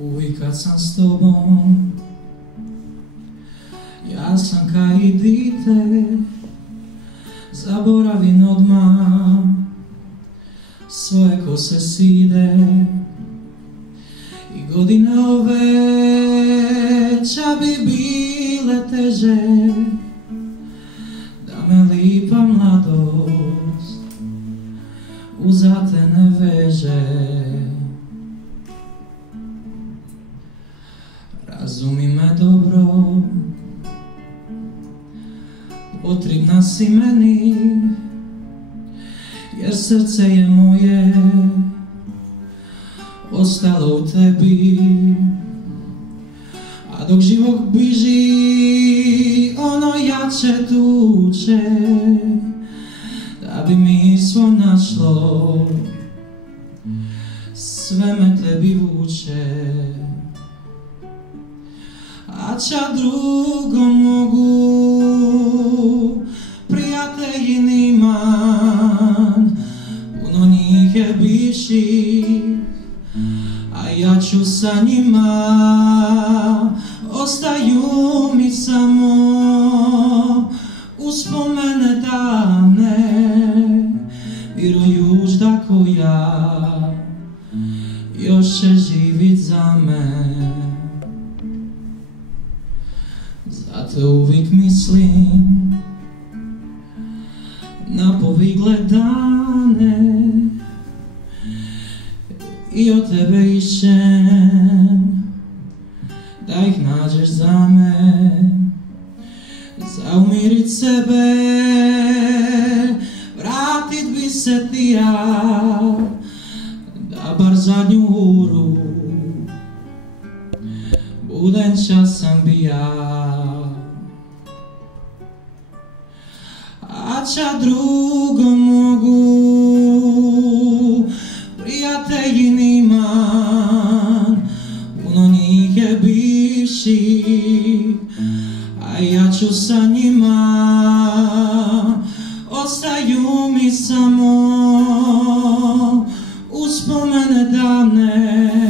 Uvijek kad sam s tobom, ja sam ka i dite, zaboravim odmah svoje kose side. I godine ove ča bi bile teže, da me lipa mladost uza te ne veže. Razumi me dobro, potrebna si meni, jer srce je moje ostalo u tebi. A dok život biži, ono jače tuče, da bi mi svo našlo, sve me tebi vuče. A ča drugo mogu, prijatelji niman, puno njih je bivših, a ja ću sa njima, ostaju mi samo uspomene davne, vjerujuć da ko ja još će živit za me. Zato uvijek mislim na povigle dane i od tebe išćem da ih nađeš za me, za umirit sebe, vratit bi se ti ja, da bar zadnju uru budem časan bi ja. A ča drugo mogu, prijatelji niman, puno njih je bivših, a ja ću sa njima, ostaju mi samo uspomene davne,